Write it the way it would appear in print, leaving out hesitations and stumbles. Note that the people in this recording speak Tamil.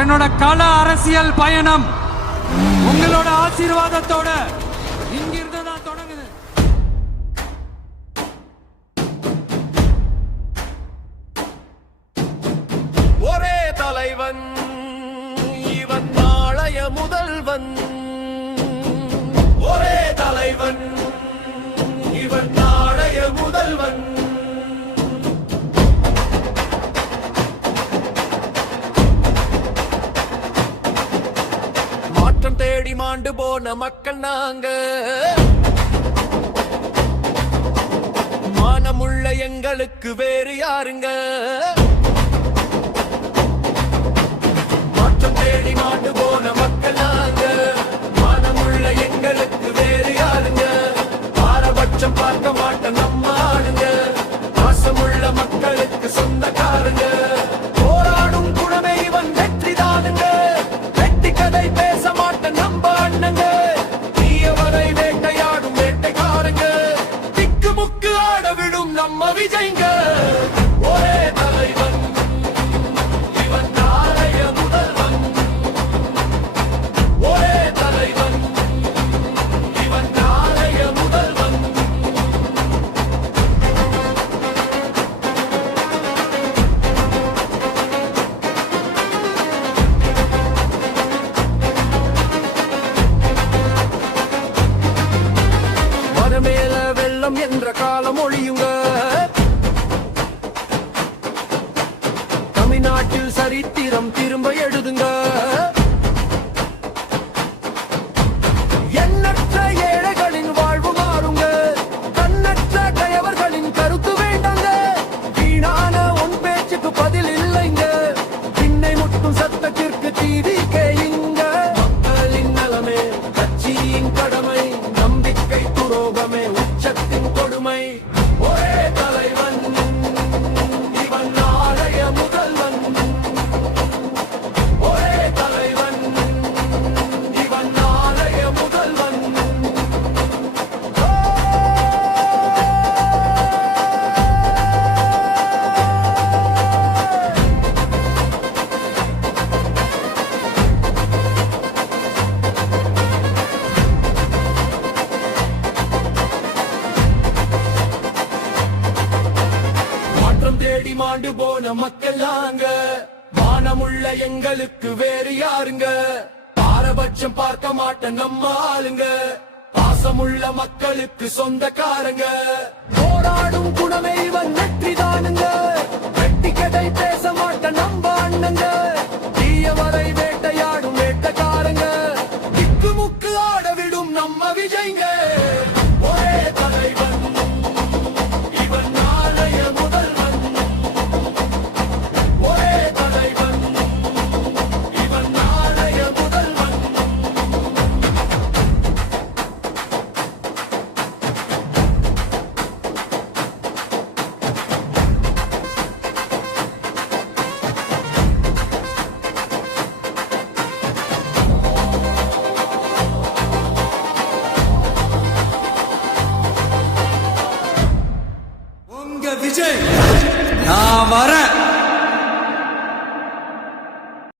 என்னோட கள அரசியல் பயணம் உங்களோட ஆசீர்வாதத்தோட இங்கிருந்து தான் தொடங்குது. ஒரே தலைவன் இவன் நாளைய முதல்வன். ஒரே தலைவன் இவன் நாளைய முதல்வன். மாற்றம் தேடி மாண்டு போன மக்கள் நாங்க, மானமுள்ள எங்களுக்கு வேறு யாருங்க? மாற்றம் தேடி மாண்டு போன மக்கள் நாங்க, மானமுள்ள எங்களுக்கு வேறு யாருங்க? பாரபட்சம் பார்க்க மாட்ட நம்ம ஆளுங்க, பாசமுள்ள மக்களுக்கு சொந்தக்காரங்க. போராடும் குணமே இவன் வெற்றி தானுங்க, வெட்டி கதை பேச மாட்ட நம்ப அண்ணங்க. தீயவரை வேட்டையாடும் வேட்டைக்காரங்க, திக்கு முக்கு ஆட விடும் நம்ம விஜய்ங்க. ஒரே தலைவன் இவன் நாளைய முதல்வன். ஒரே தலைவன் இவன் நாளைய முதல்வன். மனமேல வெள்ளம் என்ற காலம் ஒழியுங்க, தமிழ்நாட்டில் சரித்திரம் திரும்ப எழுதுங்க. எண்ணற்ற ஏழைகளின் வாழ்வு மாறுங்க, கண்ணற்ற கயவர்களின் கருத்து வேண்டாங்க. வீணான உன் பேச்சுக்கு பதில் இல்லைங்க, பின்னை முட்டும் சத்தத்திற்கு தீதி கேயுங்க. மக்களின் நலமே கட்சியின் கடமை, நம்பிக்கை துரோகமே உச்சத்தின் கொடுமை. ஒரே தலைவன் இவன் நாளைய முதல்வன். ஒரே தலைவன் இவன் நாளைய முதல்வன். மாற்றம் தேடி மாண்டு போன மக்கள் நாங்க, மானமுள்ள எங்களுக்கு வேறு யாருங்க? பாரபட்சம் பார்க்க மாட்ட நம்ம ஆளுங்க, பாசமுள்ள மக்களுக்கு சொந்தக்காரங்க. போராடும் குணமே இவன்